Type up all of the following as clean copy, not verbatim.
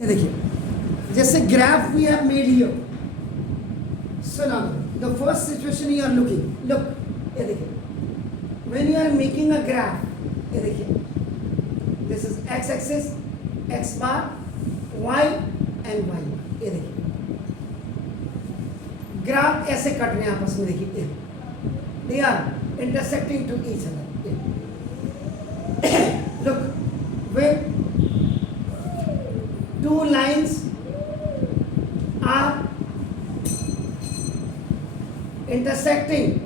ये देखिए, जैसे graph we have made here. So now the first situation you are looking, look, ये देखिए, when you are making a graph, ये देखिए, this is x axis, x bar, y and y. ये देखिए, graph ऐसे कट रहे हैं आपस में. देखिए, they are intersecting to each other. Look, when two lines are intersecting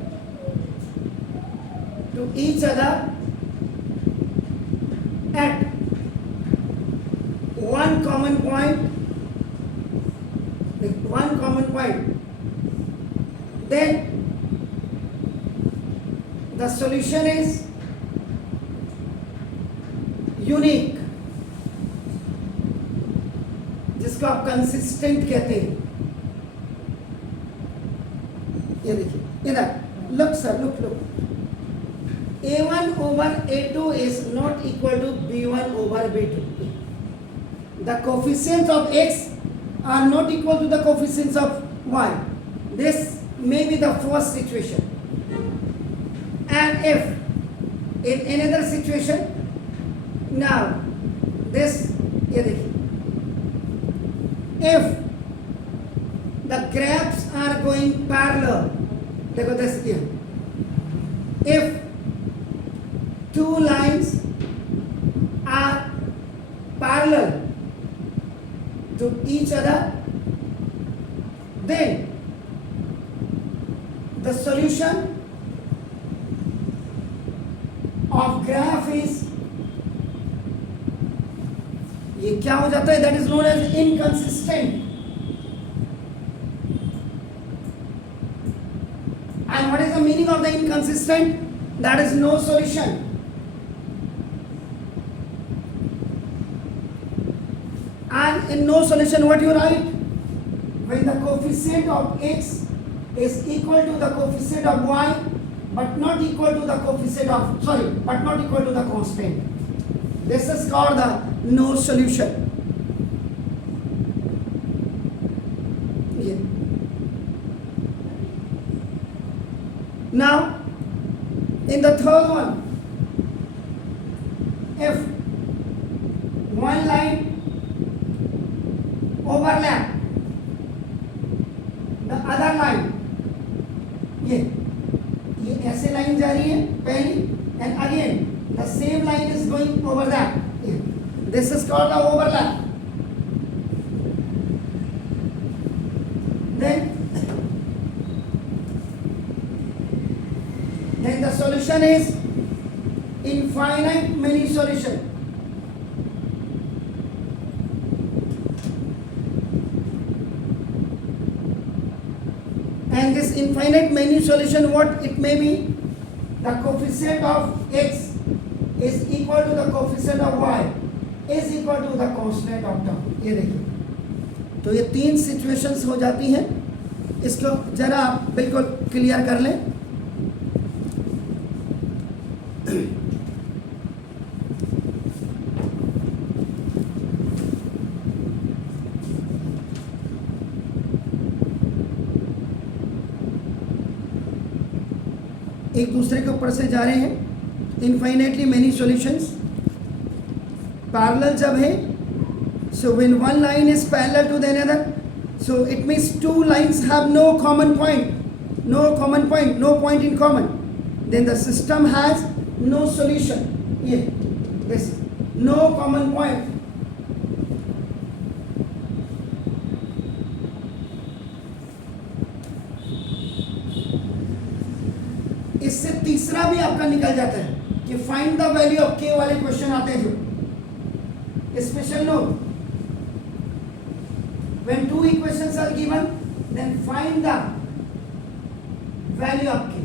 to each other at one common point, then the solution is unique, जिसको आप कंसिस्टेंट कहते हैं. ये देखिए इधर, look sir, look. A1 over A2 is not equal to B1 over B2. The coefficients of X are not equal to the coefficients of Y. This may be the first situation. And if in another situation, now this, ये देखिए, if the graphs are going parallel, देखो this here, if two lines are parallel to each other, then the solution of graph is, ये क्या हो जाता है, that is known as inconsistent. And what is the meaning of the inconsistent? That is no solution. And in no solution, what you write? When the coefficient of x is equal to the coefficient of y, but not equal to the coefficient of, but not equal to the constant. This is called the no solution. Yeah. Now, in the third one, if one line overlap the other line, ये ऐसे line जा रही है पहली, and again the same line is going over that. This is called the overlap. Then the solution is infinite many solution. And this infinite many solution, what it may be, the coefficient of x is equal to the coefficient of y is equal to the constant of term. ये देखिए, तो ये तीन situations हो जाती हैं. इसको जरा आप बिल्कुल क्लियर कर लें. एक दूसरे के ऊपर से जा रहे हैं. इनफाइनेटली मेनी सॉल्यूशंस पैरेलल जब है, so when one line is parallel to the another, so it means two lines have no common point, no point in common, then the system has no solution. Yeah, this no common point. इससे तीसरा भी आपका निकल जाता है कि find the value of के वाले क्वेश्चन आते हैं जो special note. When two equations are given, then find the value of K,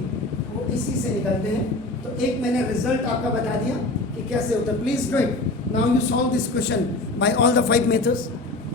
वो इसी से निकलते हैं. तो एक मैंने रिजल्ट आपका बता दिया कि कैसे होता है. Please do it now. You solve this question by all the 5 methods.